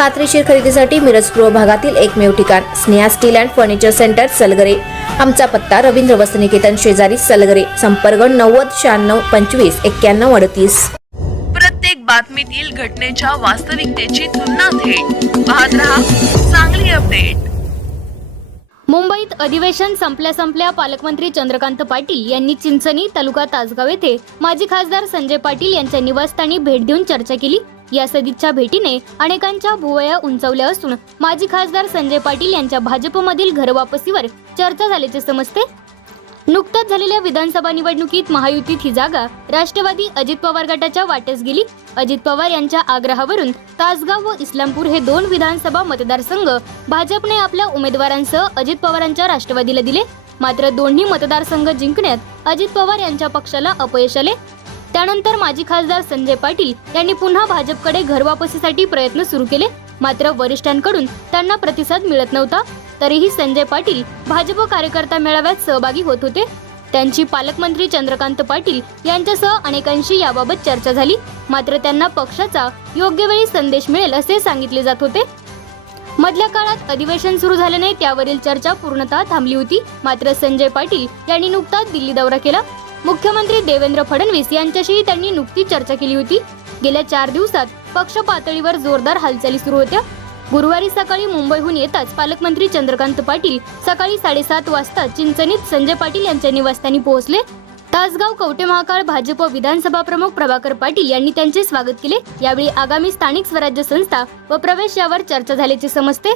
खात्रीशीर खरेदीसाठी मिरज पूर्व भागातील एकमेव ठिकाण Sneha steel and furniture centre Salgare. आमचा पत्ता रवींद्र वसनिकेतन शेजारी सलगरे. संपर्क नव्वद शहाण्णव पंचवीस एक्क्याण्णव अडतीस. प्रत्येक बातमीतील घटनेच्या वास्तविकतेची तुलना थेट. पाहत रहा चांगली अपडेट. मुंबईत अधिवेशन संपल्या संपल्या पालकमंत्री चंद्रकांत पाटील यांनी चिंचणी तालुका तासगाव येथे माजी खासदार संजय पाटील यांच्या निवासस्थानी भेट देऊन चर्चा केली. या सदिच्छा भेटीने अनेकांच्या भुवया उंचावल्या असून माजी खासदार संजय पाटील यांच्या भाजपमधील घरवापसीवर चर्चा झाल्याचे समजते. नुकत्याच झालेल्या विधानसभा निवडणुकीत महायुतीत ही जागा राष्ट्रवादी अजित पवार गटाच्या वाटेस गेली. अजित पवार यांच्या आग्रहावरून तासगाव व इस्लामपूर हे दोन विधानसभा मतदारसंघ भाजपने आपल्या उमेदवारांसह अजित पवारांच्या राष्ट्रवादीला दिले. मात्र दोन्ही मतदारसंघ जिंकण्यात अजित पवार यांच्या पक्षाला अपयश आले. त्यानंतर माजी खासदार संजय पाटील यांनी पुन्हा भाजपकडे घरवापसीसाठी प्रयत्न सुरू केले. मात्र वरिष्ठांकडून त्यांना प्रतिसाद मिळत नव्हता. तरीही संजय पाटील भाजप कार्यकर्ता मेळाव्यात सहभागी होत होते. त्यांची पालकमंत्री चंद्रकांत पाटील यांच्यासह अनेकांशी याबाबत चर्चा झाली. मात्र त्यांना पक्षाचा योग्य वेळी संदेश मिळेल असे सांगितले जात होते. मधल्या काळात अधिवेशन सुरू झाल्याने त्यावरील चर्चा पूर्णतः थांबली होती. मात्र संजय पाटील यांनी नुकताच दिल्ली दौरा केला. मुख्यमंत्री देवेंद्र फडणवीस यांच्याशीही त्यांनी नुकतीच चर्चा केली होती. गेल्या चार दिवसात पक्ष पातळीवर जोरदार हालचाली सुरू होत्या. गुरुवारी सकाळी मुंबईहून येताच पालकमंत्री चंद्रकांत पाटील सकाळी साडेसात वाजता चिंचणीत संजय पाटील यांच्या निवासस्थानी पोहोचले. तासगाव कवटे महाकाळ भाजप विधानसभा प्रमुख प्रभाकर पाटील यांनी त्यांचे स्वागत केले. यावेळी आगामी स्थानिक स्वराज्य संस्था व प्रवेश यावर चर्चा झाल्याचे समजते.